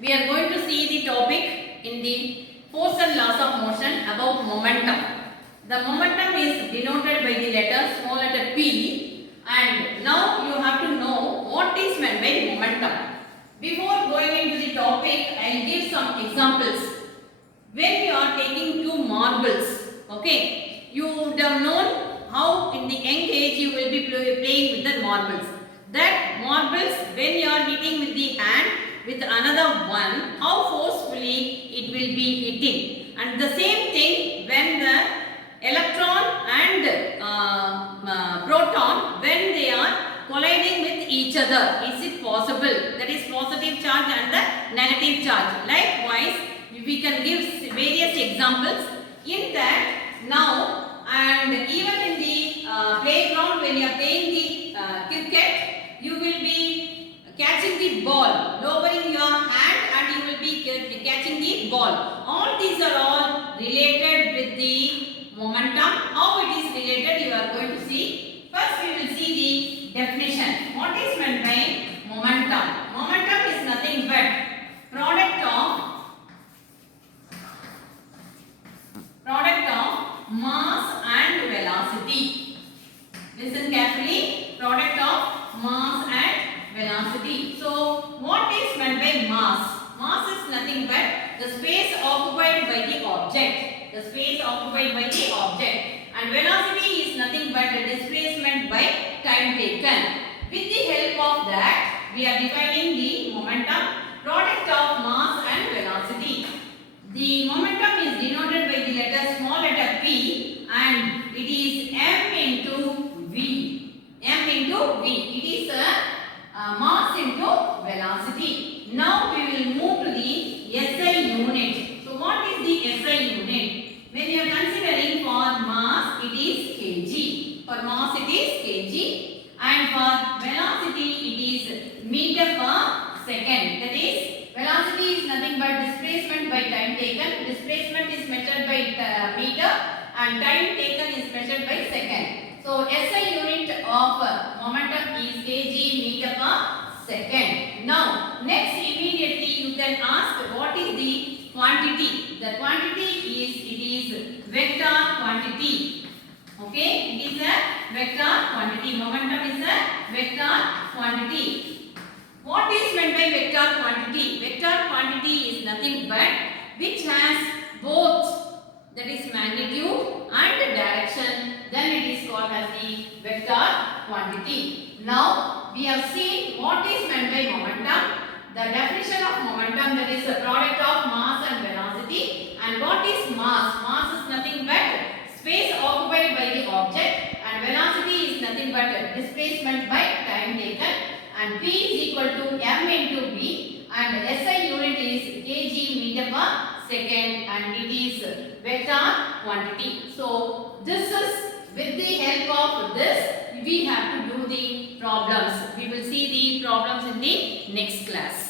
we are going to see the topic in the force and laws of motion about momentum. The momentum is denoted by the letter small letter P, and now you have to know what is meant by momentum. Before going into the topic, I will give some examples. When you are taking two marbles, okay, you would have known how in the young age you will be playing with the marbles. That marbles, when you are hitting with the hand with another one, how forcefully it will be hitting. And the same thing when the electron and proton, when they are colliding with each other, is it possible? That is positive charge and the negative charge. Likewise, we can give various examples in that now, and even in the playground when you are playing the cricket, you will be catching the ball, lowering your hand and you will be catching the ball. All these are all related with the momentum. How it is related you are going to see. First we will see the definition. What is meant by momentum? Momentum is nothing but product of mass and velocity. Listen carefully. Product of mass and velocity. So what is meant by mass? Mass is nothing but the space occupied by the object. The space occupied by the object. And velocity is nothing but the displacement by time taken. With the help of that, we are defining the momentum, product of mass and velocity. The momentum is denoted by the letter small letter P, and it is m into v. M into v. It is a mass into velocity. Now we will move to the SI unit. So what is the SI unit? When you are considering for mass, it is kg. For mass it is kg, and for velocity it is meter per second. That is, velocity is nothing but displacement by time taken. Displacement is measured by meter and time taken is measured by second. So SI unit of momentum is kg meter per second. Now next immediately you can ask what is the quantity. The quantity is vector quantity. Okay, it is a vector quantity. Momentum is a vector quantity. What is meant by vector quantity? Vector quantity is nothing but which has both, that is magnitude and direction, then it is called as the vector quantity. Now we have seen what is meant by momentum. The definition of momentum, that is a product of mass and velocity. And what is mass? Mass is nothing but space occupied by the object, and velocity is nothing but displacement by time taken. And P is equal to m into v, and SI unit is kg meter per second, and it is vector quantity. So this is, with the help of this we have to do the problems. We will see the problems in the next class.